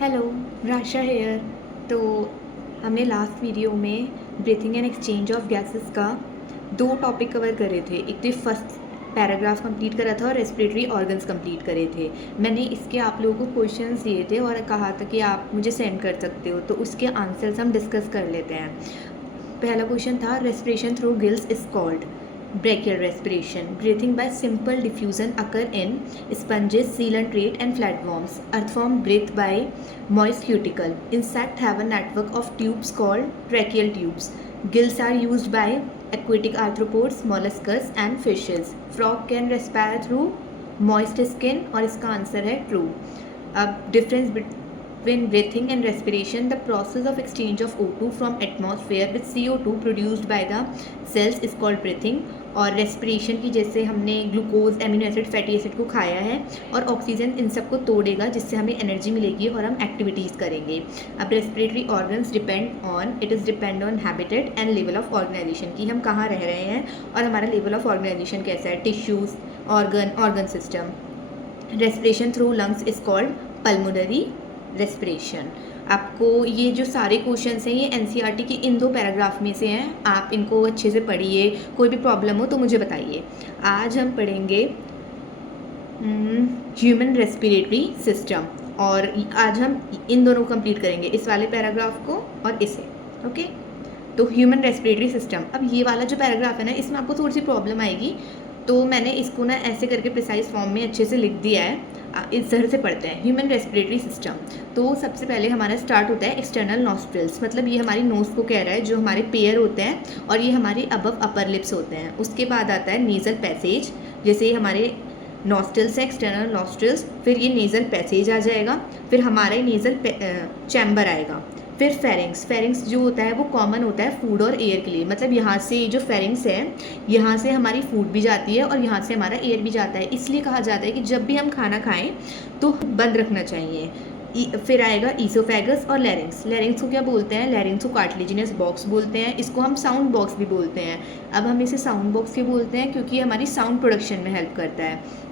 Hello, Rasha hair. तो हमने last video में breathing and exchange of gases का दो टॉपिक कवर करे थे। एक तो फर्स्ट पैराग्राफ कंप्लीट करा था और रेस्पिरेटरी ऑर्गन्स कंप्लीट करे थे। मैंने इसके आप लोगों को क्वेश्चंस दिए थे और कहा था कि आप मुझे सेंड कर सकते हो, तो उसके आंसर्स हम डिस्कस कर लेते हैं। पहला क्वेश्चन था, respiration through gills is called brachial respiration. Breathing by simple diffusion occur in sponges, coelenterate and flatworms. Earthworm breathe by moist cuticle. Insects have a network of tubes called tracheal tubes. Gills are used by aquatic arthropods, molluscs and fishes. Frog can respire through moist skin और इसका answer है true. अब difference between breathing and respiration, the process of exchange of O2 from atmosphere with CO2 produced by the cells is called breathing. और respiration की जैसे हमने glucose, amino acid, fatty acid को खाया है और ऑक्सीजन इन सब को तोड़ेगा जिससे हमें एनर्जी मिलेगी और हम एक्टिविटीज़ करेंगे। अब respiratory organs depend on habitat and level of organization की हम कहाँ रह रहे हैं और हमारा लेवल ऑफ ऑर्गेनाइजेशन कैसा है, tissues, organ system. Respiration through lungs is called pulmonary respiration. आपको ये जो सारे क्वेश्चंस हैं ये एनसीईआरटी के इन दो पैराग्राफ में से हैं, आप इनको अच्छे से पढ़िए। कोई भी प्रॉब्लम हो तो मुझे बताइए। आज हम पढ़ेंगे ह्यूमन रेस्पिरेटरी सिस्टम और आज हम इन दोनों को कंप्लीट करेंगे, इस वाले पैराग्राफ को और इसे। ओके, तो ह्यूमन रेस्पिरेटरी सिस्टम। अब ये वाला जो पैराग्राफ है ना, इसमें आपको थोड़ी सी प्रॉब्लम आएगी, तो मैंने इसको ना ऐसे करके प्रिसाइज फॉर्म में अच्छे से लिख दिया है। इस तरह से पढ़ते हैं ह्यूमन रेस्पिरेटरी सिस्टम। तो सबसे पहले हमारा स्टार्ट होता है एक्सटर्नल नॉस्ट्रिल्स, मतलब ये हमारी नोज को कह रहा है, जो हमारे पेयर होते हैं और ये हमारे अबव अपर लिप्स होते हैं। उसके बाद आता है नेजल पैसेज, जैसे हमारे नॉस्ट्रिल्स है एक्सटर्नल नॉस्ट्रिल्स, फिर ये नेजल पैसेज आ जाएगा, फिर हमारा नेजल चैम्बर आएगा, फिर फेरिंग्स जो होता है वो कॉमन होता है फूड और एयर के लिए, मतलब यहाँ से जो फेरिंग्स है यहाँ से हमारी फूड भी जाती है और यहाँ से हमारा एयर भी जाता है। इसलिए कहा जाता है कि जब भी हम खाना खाएं तो बंद रखना चाहिए। फिर आएगा ईसोफेगस और लैरिंग्स को क्या बोलते हैं, लैरिंग्स को कार्टिलेजिनस बॉक्स बोलते हैं, इसको हम साउंड बॉक्स भी बोलते हैं। अब हम इसे साउंड बॉक्स क्यों बोलते हैं, क्योंकि हमारी साउंड प्रोडक्शन में हेल्प करता है।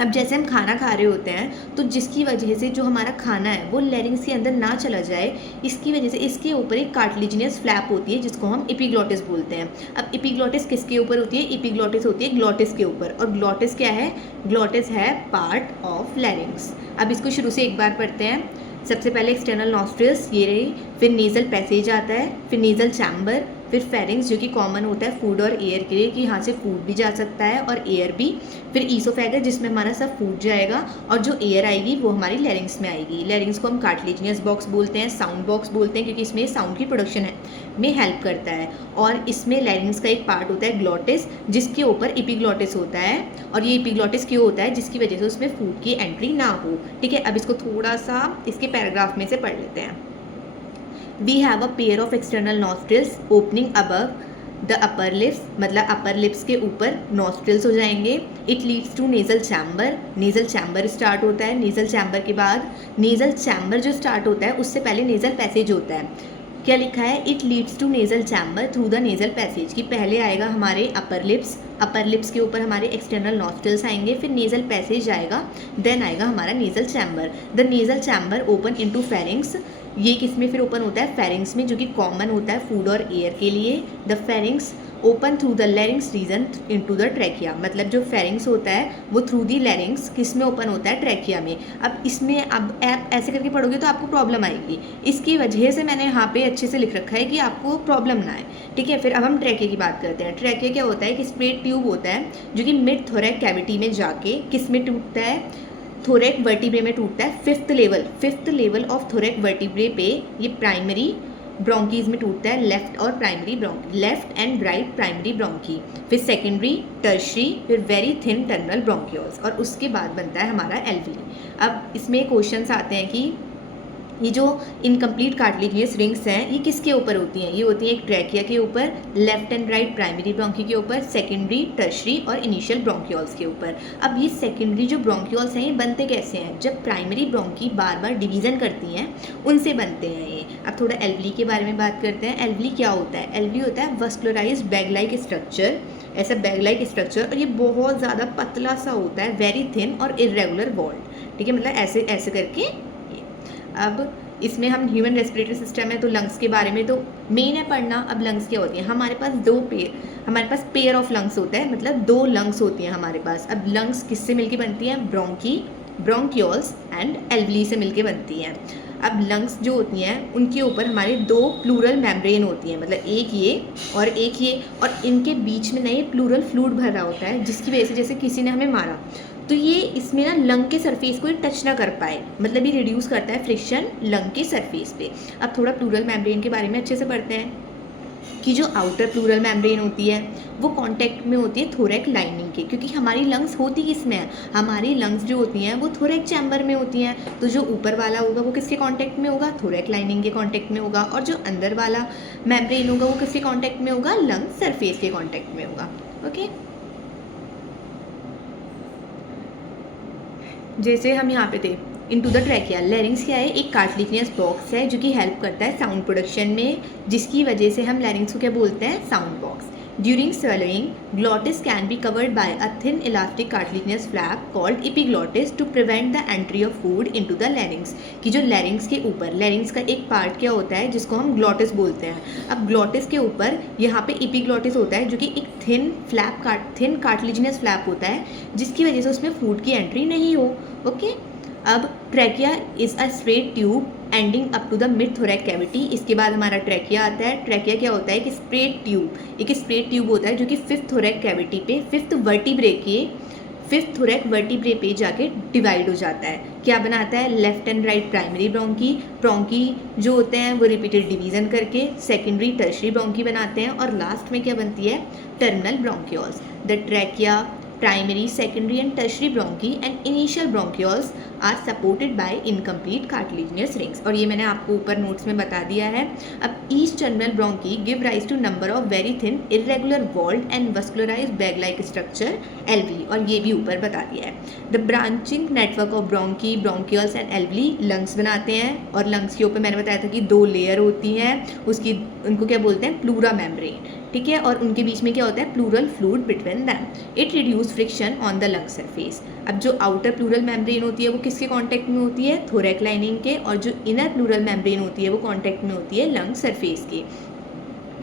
अब जैसे हम खाना खा रहे होते हैं तो जिसकी वजह से जो हमारा खाना है वो लैरिंग्स के अंदर ना चला जाए, इसकी वजह से इसके ऊपर एक कार्टिलेजिनस फ्लैप होती है जिसको हम एपिग्लॉटिस बोलते हैं। अब एपिग्लॉटिस किसके ऊपर होती है, एपिग्लॉटिस होती है ग्लॉटिस के ऊपर, और ग्लॉटिस क्या है, ग्लॉटिस है पार्ट ऑफ लैरिंग्स। अब इसको शुरू से एक बार पढ़ते हैं। सबसे पहले एक्सटर्नल नॉस्ट्रिल्स ये रही, फिर नेजल पैसेज आता है, फिर नेजल चैम्बर, फिर फेरिंग्स जो कि कॉमन होता है फूड और एयर के लिए, कि यहाँ से फूड भी जा सकता है और एयर भी, फिर ईसोफेगस जिसमें हमारा सब फूड जाएगा और जो एयर आएगी वो हमारी लैरिंग्स में आएगी। लैरिंग्स को हम कार्टिलेजिनस बॉक्स बोलते हैं, साउंड बॉक्स बोलते हैं, क्योंकि इसमें साउंड की प्रोडक्शन है में हेल्प करता है। और इसमें लैरिंग्स का एक पार्ट होता है ग्लॉटिस, जिसके ऊपर एपिग्लॉटिस होता है, और ये एपिग्लॉटिस क्यों होता है, जिसकी वजह से उसमें फूड की एंट्री ना हो। ठीक है, अब इसको थोड़ा सा इसके पैराग्राफ में से पढ़ लेते हैं। We have a pair of external nostrils opening above the upper lips, मतलब अपर लिप्स के ऊपर नॉस्ट्रिल्स हो जाएंगे। It leads to nasal chamber, nasal chamber start होता है। नेजल चैम्बर के बाद नेजल चैम्बर जो स्टार्ट होता है उससे पहले नेजल पैसेज होता है। क्या लिखा है, it leads to nasal chamber through the nasal passage, कि पहले आएगा हमारे अपर लिप्स के ऊपर हमारे एक्सटर्नल नॉस्ट्रिल्स आएंगे, फिर नेजल पैसेज आएगा, देन आएगा हमारा nasal chamber. The nasal chamber open into pharynx, ये किस में फिर ओपन होता है, फेरिंग्स में, जो कि कॉमन होता है फूड और एयर के लिए। The pharynx open through the larynx region into the trachea, मतलब जो फेरिंग्स होता है वो थ्रू दी लैरिंग्स किस में ओपन होता है, ट्रैकिया में। अब इसमें अब आप ऐसे करके पढ़ोगे तो आपको प्रॉब्लम आएगी, इसकी वजह से मैंने यहाँ पे अच्छे से लिख रखा है कि आपको प्रॉब्लम ना आए। ठीक है, फिर अब हम ट्रैकिया की बात करते हैं। ट्रैकिया क्या होता है कि स्ट्रेट ट्यूब होता है जो कि मिड थोरैक कैविटी में जाके किस में टूटता है, थोरैक वर्टिब्रे में टूटता है। फिफ्थ लेवल ऑफ थोरैक वर्टिब्रे पे ये प्राइमरी ब्रोंकीज में टूटता है, left and right primary bronchi, फिर सेकेंडरी, टर्शरी, फिर वेरी थिन टर्मिनल ब्रोंकियोल्स, और उसके बाद बनता है हमारा एल्विली। अब इसमें क्वेश्चंस आते हैं कि ये जो इनकम्प्लीट कार्टिलेजिनस रिंग्स हैं ये किसके ऊपर होती हैं, ये होती हैं एक ट्रैकिया के ऊपर, left and right primary bronchi के ऊपर, सेकेंडरी, टर्शरी और इनिशियल ब्रोंकियोल्स के ऊपर। अब ये सेकेंडरी जो ब्रोंकियोल्स हैं ये बनते कैसे हैं, जब प्राइमरी ब्रोंकी बार बार डिवीज़न करती हैं उनसे बनते हैं ये। अब थोड़ा एल्वली के बारे में बात करते हैं। एल्वली क्या होता है, एल्वली होता है वस्कुलराइज्ड बैग लाइक स्ट्रक्चर, ऐसा बैग लाइक स्ट्रक्चर, और ये बहुत ज़्यादा पतला सा होता है, वेरी थिन और इरेगुलर वॉल्ड। ठीक है, मतलब ऐसे ऐसे करके। अब इसमें हम ह्यूमन रेस्पिरेटरी सिस्टम है तो लंग्स के बारे में तो मेन है पढ़ना। अब लंग्स क्या होती है, हमारे पास पेयर ऑफ लंग्स होता है, मतलब 2 लंग्स होती हैं हमारे पास। अब लंग्स किससे मिलके बनती हैं, ब्रोंकियोल्स एंड एल्वली से मिलके बनती हैं। अब लंग्स जो होती हैं उनके ऊपर हमारे 2 प्लूरल मेम्ब्रेन होती हैं, मतलब एक ये, और इनके बीच में ना ये प्लूरल फ्लूइड भरा होता है, जिसकी वजह से जैसे किसी ने हमें मारा तो ये इसमें ना लंग के सरफेस को टच ना कर पाए, मतलब ये रिड्यूस करता है फ्रिक्शन लंग के सरफेस पे। अब थोड़ा प्लूरल मेम्ब्रेन के बारे में अच्छे से पढ़ते हैं कि जो आउटर प्लूरल मेम्ब्रेन होती है वो कांटेक्ट में होती है थोरैक लाइनिंग के, क्योंकि हमारी लंग्स होती किसमें है, हमारी लंग्स जो होती हैं वो थोरैक चैम्बर में होती हैं। तो जो ऊपर वाला होगा वो किसके कांटेक्ट में होगा, थोरैक लाइनिंग के कांटेक्ट में होगा, और जो अंदर वाला मेम्ब्रेन होगा वो किसके कांटेक्ट में होगा, लंग सरफेस के कांटेक्ट में होगा। ओके, जैसे हम यहाँ पे थे इनटू द ट्रैकिया। लैरिंग्स क्या है, एक कार्टिलेजिनस बॉक्स है जो कि हेल्प करता है साउंड प्रोडक्शन में, जिसकी वजह से हम लैरिंग्स को क्या बोलते हैं, sound box. During swallowing, glottis can be covered by a thin elastic cartilaginous flap called epiglottis to prevent the entry of food into the larynx। कि जो लैरिंग्स के ऊपर, लैरिंग्स का एक पार्ट क्या होता है जिसको हम ग्लॉटिस बोलते हैं। अब ग्लॉटिस के ऊपर यहाँ पे एपिग्लॉटिस होता है जो कि एक थिन कार्टिलेजिनस फ्लैप होता है, जिसकी वजह से उसमें फूड की एंट्री नहीं हो। ओके, अब trachea is a straight tube ending up to the mid thoracic cavity. इसके बाद हमारा ट्रैकिया आता है। ट्रैकिया क्या होता है, एक स्ट्रेट ट्यूब होता है जो कि 5th थोरैक कैविटी पे, 5th थोरैक वर्टिब्रे पे जाके डिवाइड हो जाता है। क्या बनाता है, left and right primary bronchi जो होते हैं वो रिपीटेड डिवीजन करके सेकेंडरी टर्शरी ब्रोंकी बनाते हैं, और लास्ट में क्या बनती है, terminal bronchioles. The trachea, primary, secondary and tertiary bronchi and initial bronchioles are supported by incomplete cartilaginous rings। और ये मैंने आपको ऊपर नोट्स में बता दिया है। अब each terminal bronchi give rise to number of very thin irregular walled and vascularized bag like structure alveoli, और ये भी ऊपर बता दिया है। The branching network of bronchi, bronchioles and alveoli lungs बनाते हैं, और lungs के ऊपर मैंने बताया था कि 2 लेयर होती हैं, उनको क्या बोलते हैं, प्लूरा मेम्ब्रेन, ठीक है, और उनके बीच में क्या होता है, pleural fluid between them. It reduce friction on the lung surface. अब जो आउटर प्लूरल मेम्ब्रेन होती है वो किसके कांटेक्ट में होती है, थोरैक लाइनिंग के, और जो इनर प्लूरल मेम्ब्रेन होती है वो कांटेक्ट में होती है लंग सरफेस के।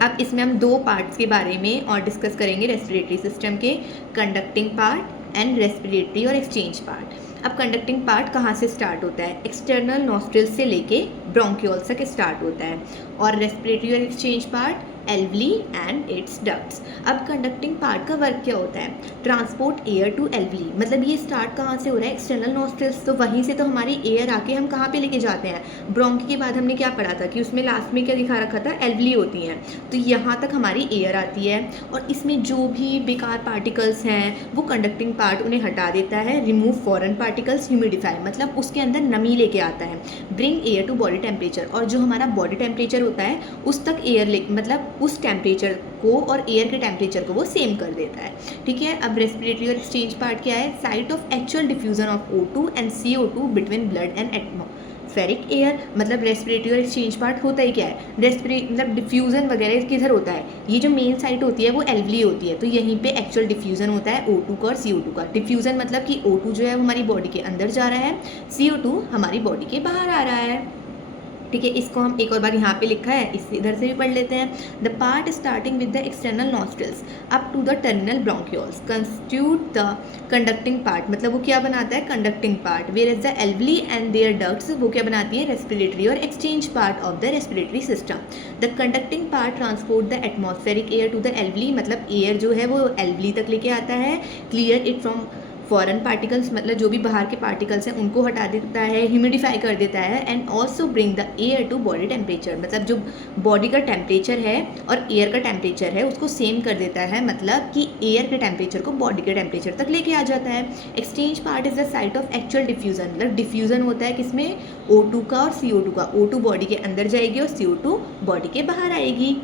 अब इसमें हम 2 पार्ट्स के बारे में और डिस्कस करेंगे रेस्पिरेटरी सिस्टम के, conducting part and respiratory or exchange part. अब कंडक्टिंग पार्ट कहाँ से स्टार्ट होता है, एक्सटर्नल नॉस्ट्रिल्स से लेके ब्रोंकियोल्स तक स्टार्ट होता है, और respiratory or exchange part alveoli and its ducts. अब कंडक्टिंग पार्ट का वर्क क्या होता है, ट्रांसपोर्ट एयर टू एल्वली, मतलब ये स्टार्ट कहाँ से हो रहा है, एक्सटर्नल नॉस्ट्रिल्स, तो वहीं से तो हमारी एयर आके हम कहाँ पे लेके जाते हैं, ब्रोंकी के बाद हमने क्या पढ़ा था कि उसमें लास्ट में क्या दिखा रखा था, एल्वली होती हैं, तो यहाँ तक हमारी एयर आती है, और इसमें जो भी बेकार पार्टिकल्स हैं वो कंडक्टिंग पार्ट उन्हें हटा देता है, रिमूव फॉरेन पार्टिकल्स, ह्यूमिडिफाई, मतलब उसके अंदर नमी लेके आता है, bring air to body temperature, और जो हमारा बॉडी टेम्परेचर होता है उस तक एयर मतलब उस टेम्परेचर को और एयर के टेम्परेचर को वो सेम कर देता है, ठीक है। अब रेस्पिरेटरी और एक्सचेंज पार्ट क्या है, site of actual diffusion of O2 and CO2 between blood and atmospheric air. मतलब रेस्पिरेटरी और एक्सचेंज पार्ट होता ही क्या है, मतलब डिफ्यूजन वगैरह किधर होता है, ये जो मेन साइट होती है वो एल्वली होती है, तो यहीं पे एक्चुअल डिफ्यूजन होता है O2 का और CO2 का। डिफ्यूजन मतलब कि O2 जो है वो हमारी बॉडी के अंदर जा रहा है, CO2 हमारी बॉडी के बाहर आ रहा है, ठीक है। इसको हम एक और बार यहाँ पे लिखा है, इस इधर से भी पढ़ लेते हैं। The part starting with the external nostrils up to the terminal bronchioles constitute the conducting part, मतलब वो क्या बनाता है, conducting part. Where is the alveoli and their ducts, वो क्या बनाती है, respiratory or exchange part of the respiratory system. The conducting part transport the atmospheric air to the alveoli, मतलब एयर जो है वो एल्वली तक लेके आता है, clear it from foreign particles, मतलब जो भी बाहर के पार्टिकल्स हैं उनको हटा देता है, ह्यूमिडिफाई कर देता है, and also bring the air to body temperature, मतलब जो बॉडी का टेम्परेचर है और एयर का टेम्परेचर है उसको सेम कर देता है, मतलब कि एयर के टेम्परेचर को बॉडी के टेम्परेचर तक लेके आ जाता है। Exchange part is the site of actual diffusion, मतलब डिफ्यूजन होता है किसमें, O2 का और CO2 का, O2 बॉडी के अंदर जाएगी और CO2 बॉडी के बाहर आएगी।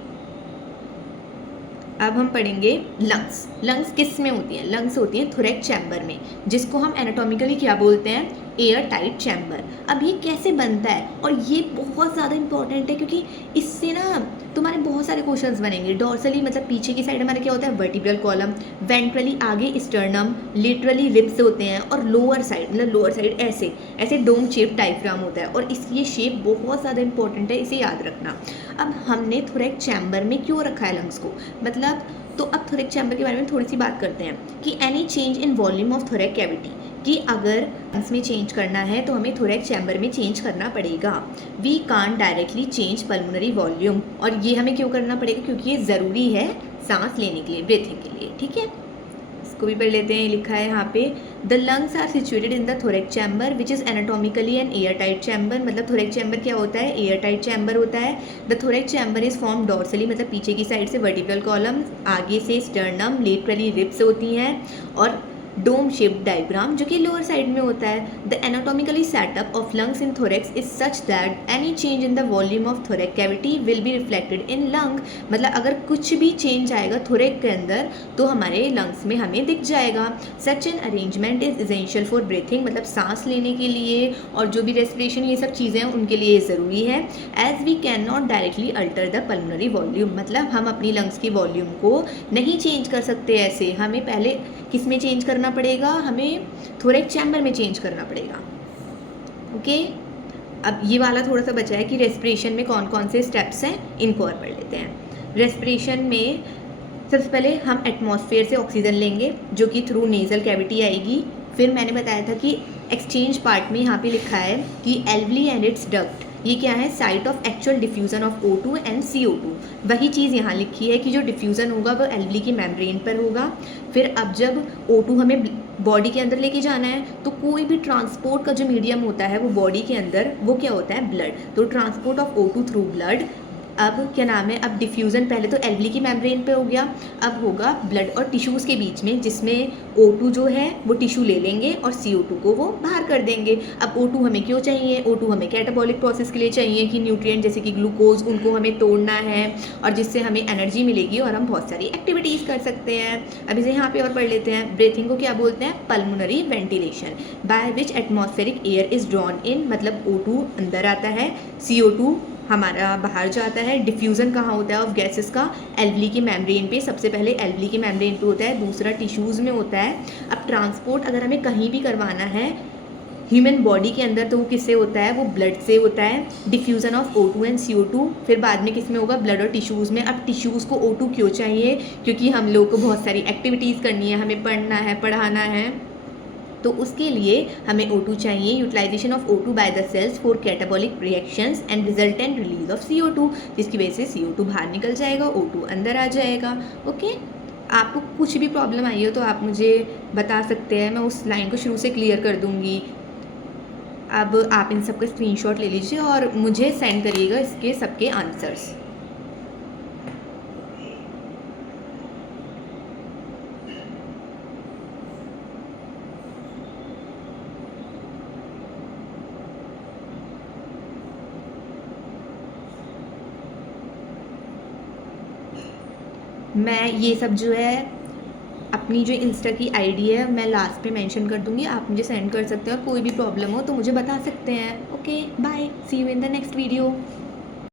अब हम पढ़ेंगे लंग्स किस में होती हैं, लंग्स होती हैं थोरैक चैम्बर में, जिसको हम एनाटॉमिकली क्या बोलते हैं, एयर टाइट चैम्बर। अब ये कैसे बनता है, और ये बहुत ज़्यादा इंपॉर्टेंट है क्योंकि इससे ना तुम्हारे बहुत सारे क्वेश्चंस बनेंगे। डॉर्सली मतलब पीछे की साइड हमारा क्या होता है, वर्टिब्रल कॉलम, वेंट्रली आगे स्टर्नम, लेटरली रिब्स होते हैं, और लोअर साइड मतलब लोअर साइड ऐसे ऐसे डोम शेप डायफ्राम होता है। और इसकी ये शेप बहुत ज़्यादा इंपॉर्टेंट है, इसे याद रखना। अब हमने थोरेक चैम्बर में क्यों रखा है लंग्स को, मतलब तो अब थोरेक चैम्बर के बारे में थोड़ी सी बात करते हैं कि any change in volume of thoracic cavity, कि अगर लंग्स में चेंज करना है तो हमें थोरेक चैम्बर में चेंज करना पड़ेगा। We can't directly change pulmonary volume, और ये हमें क्यों करना पड़ेगा, क्योंकि ये ज़रूरी है सांस लेने के लिए, ब्रीथिंग के लिए। ठीक है, इसको भी पढ़ लेते हैं। लिखा है यहाँ पे, the lungs are situated in the thoracic chamber which is anatomically an air tight chamber. मतलब थोरेक चैम्बर क्या होता है, एयर टाइट चैम्बर होता है। The thoracic chamber is form dorsally, मतलब पीछे की साइड से वर्टिब्रल कॉलम, आगे से स्टर्नम, लेटरली रिब्स होती हैं, और डोम शेप्ड डायग्राम जो कि लोअर साइड में होता है। The anatomically setup of lungs in thorax is such that any change in the volume of thoracic cavity will be reflected in lung. मतलब अगर कुछ भी चेंज आएगा थोरेक के अंदर तो हमारे लंग्स में हमें दिख जाएगा। Such an arrangement is essential for breathing, मतलब सांस लेने के लिए और जो भी रेस्पिरेशन ये सब चीज़ें हैं उनके लिए ज़रूरी है। As we can not directly alter the pulmonary volume, मतलब हम अपनी लंग्स की वॉल्यूम को नहीं चेंज कर सकते ऐसे, हमें पहले किस में चेंज करना पड़ेगा, हमें थोरेक चैम्बर में चेंज करना पड़ेगा। ओके, अब ये वाला थोड़ा सा बचा है कि रेस्पिरेशन में कौन कौन से स्टेप्स हैं, इनको और पढ़ लेते हैं। रेस्पिरेशन में सबसे पहले हम एटमॉस्फेयर से ऑक्सीजन लेंगे जो कि थ्रू नेजल कैविटी आएगी। फिर मैंने बताया था कि एक्सचेंज पार्ट में यहाँ पे लिखा है कि एल्वली एंड इट्स डक्ट, ये क्या है, site of actual diffusion of O2 and CO2। वही चीज़ यहाँ लिखी है कि जो डिफ्यूज़न होगा वो एल्वली की मेम्ब्रेन पर होगा। फिर अब जब O2 हमें बॉडी के अंदर लेके जाना है तो कोई भी ट्रांसपोर्ट का जो मीडियम होता है वो बॉडी के अंदर वो क्या होता है, ब्लड। तो transport of O2 through blood. अब क्या नाम है, अब डिफ्यूज़न पहले तो एल्वली की मेम्ब्रेन पे हो गया, अब होगा ब्लड और टिश्यूज़ के बीच में, जिसमें O2 जो है वो टिश्यू ले लेंगे और CO2 को वो बाहर कर देंगे। अब O2 हमें क्यों चाहिए, O2 हमें कैटाबॉलिक प्रोसेस के लिए चाहिए कि न्यूट्रिएंट जैसे कि ग्लूकोज उनको हमें तोड़ना है और जिससे हमें एनर्जी मिलेगी और हम बहुत सारी एक्टिविटीज़ कर सकते हैं। अब इसे यहाँ पे और पढ़ लेते हैं। ब्रीथिंग को क्या बोलते हैं, pulmonary ventilation, by which atmospheric air is drawn in, मतलब O2 अंदर आता है, CO2 हमारा बाहर जाता है। डिफ्यूज़न कहाँ होता है ऑफ गैसेस का, एल्वली की मेम्ब्रेन पे, सबसे पहले एल्वली की मेम्ब्रेन पे होता है, दूसरा टिश्यूज़ में होता है। अब ट्रांसपोर्ट अगर हमें कहीं भी करवाना है ह्यूमन बॉडी के अंदर तो वो किससे होता है, वो ब्लड से होता है। Diffusion of O2 and CO2 फिर बाद में किस में होगा, ब्लड और टिश्यूज़ में। अब टिश्यूज़ को O2 क्यों चाहिए, क्योंकि हम लोग को बहुत सारी एक्टिविटीज़ करनी है, हमें पढ़ना है, पढ़ाना है, तो उसके लिए हमें O2 चाहिए। Utilization of O2 by the cells for catabolic reactions and resultant release of CO2, जिसकी वजह से CO2 बाहर निकल जाएगा, O2 अंदर आ जाएगा। ओके, आपको कुछ भी प्रॉब्लम आई हो तो आप मुझे बता सकते हैं, मैं उस लाइन को शुरू से क्लियर कर दूँगी। अब आप इन सब का स्क्रीनशॉट ले लीजिए और मुझे सेंड करिएगा इसके सबके आंसर्स। मैं ये सब जो है अपनी जो इंस्टा की आईडी है मैं लास्ट पे मेंशन कर दूँगी, आप मुझे सेंड कर सकते हैं और कोई भी प्रॉब्लम हो तो मुझे बता सकते हैं। Okay, bye, see you in the next video.